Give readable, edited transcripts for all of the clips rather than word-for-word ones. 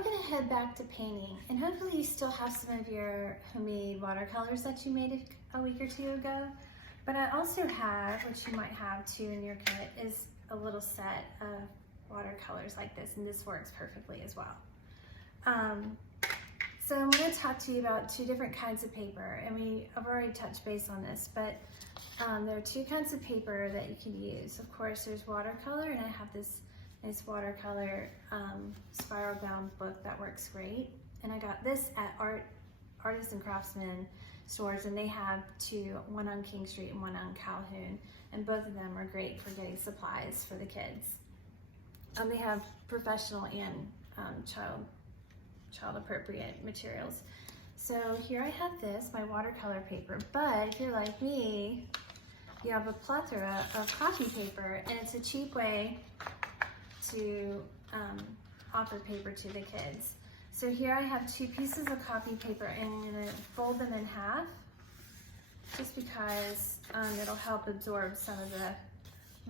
we're gonna head back to painting, and hopefully you still have some of your homemade watercolors that you made a week or two ago. But I also have, which you might have too in your kit, is a little set of watercolors like this, and this works perfectly as well. So I'm going to talk to you about two different kinds of paper, and I've already touched base on this, but there are two kinds of paper that you can use. Of course, there's watercolor, and I have this nice watercolor spiral bound book that works great. And I got this at Artists and Craftsmen stores, and they have two, one on King Street and one on Calhoun, and both of them are great for getting supplies for the kids. They have professional and child appropriate materials. So here I have this, my watercolor paper, but if you're like me, you have a plethora of copy paper, and it's a cheap way to offer paper to the kids. So here I have two pieces of copy paper, and I'm going to fold them in half just because it'll help absorb some of the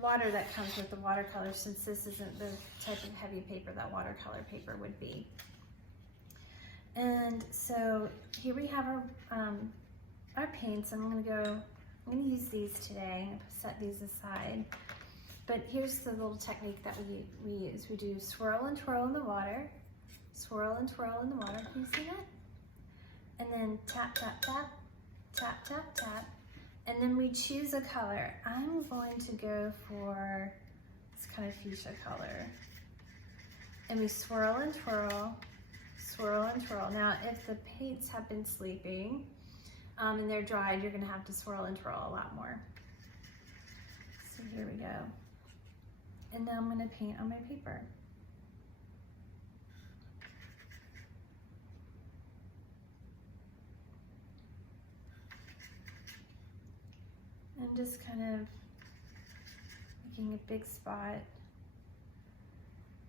water that comes with the watercolor, since this isn't the type of heavy paper that watercolor paper would be. And so here we have our paints. I'm going to use these today. I'm going to set these aside. But here's the little technique that we use. We do swirl and twirl in the water, swirl and twirl in the water. Can you see that? And then tap, tap, tap, tap, tap, tap. And then we choose a color. I'm going to go for this kind of fuchsia color. And we swirl and twirl, swirl and twirl. Now, if the paints have been sleeping and they're dried, you're going to have to swirl and twirl a lot more. So here we go. And now I'm going to paint on my paper. And just kind of making a big spot.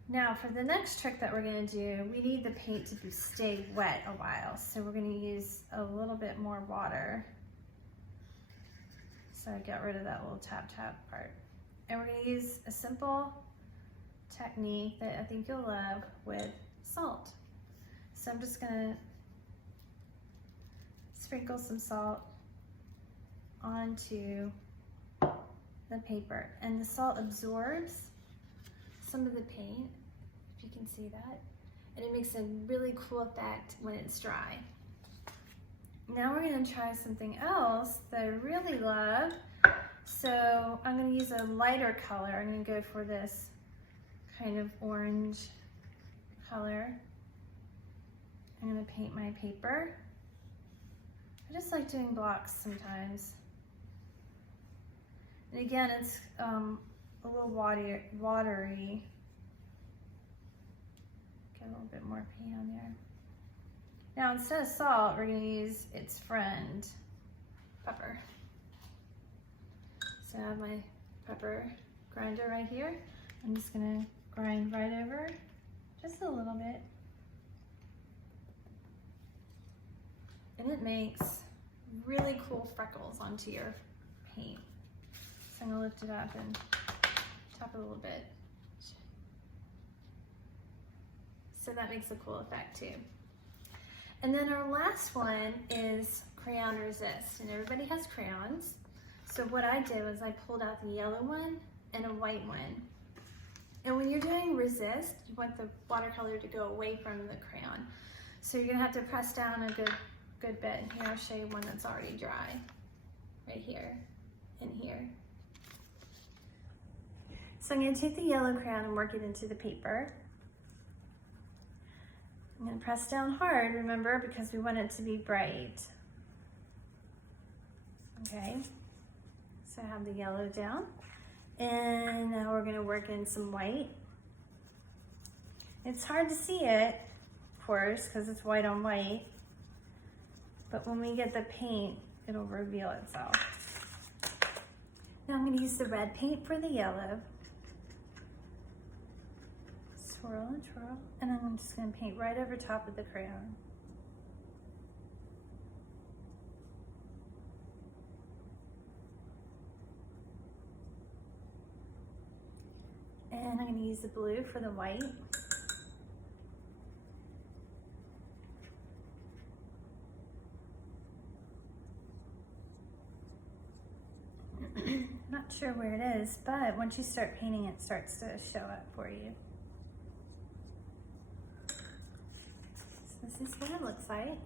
Now for the next trick that we're going to do, we need the paint to stay wet a while. So we're going to use a little bit more water. So I get rid of that little tap tap part. And we're going to use a simple technique that I think you'll love with salt. So I'm just going to sprinkle some salt onto the paper, and the salt absorbs some of the paint, if you can see that, and it makes a really cool effect when it's dry. Now we're going to try something else that I really love. So I'm going to use a lighter color. I'm going to go for this kind of orange color. I'm going to paint my paper. I just like doing blocks sometimes. And again, it's a little watery. Get a little bit more paint on there. Now instead of salt, we're going to use its friend, pepper. So I have my pepper grinder right here. I'm just going to grind right over just a little bit. And it makes really cool freckles onto your paint. So I'm going to lift it up and top it a little bit. So that makes a cool effect too. And then our last one is crayon resist. And everybody has crayons. So what I did was I pulled out the yellow one and a white one. And when you're doing resist, you want the watercolor to go away from the crayon. So you're going to have to press down a good bit. And here, I'll show you one that's already dry. Right here and here. So I'm going to take the yellow crayon and work it into the paper. I'm going to press down hard, remember, because we want it to be bright. Okay, so I have the yellow down. And now we're going to work in some white. It's hard to see it, of course, because it's white on white. But when we get the paint, it'll reveal itself. Now I'm going to use the red paint for the yellow. Swirl and twirl, and I'm just going to paint right over top of the crayon. And I'm going to use the blue for the white. I'm not sure where it is, but once you start painting, it starts to show up for you. So this is what it looks like.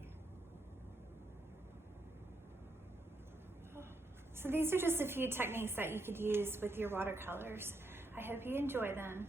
So these are just a few techniques that you could use with your watercolors. I hope you enjoy them.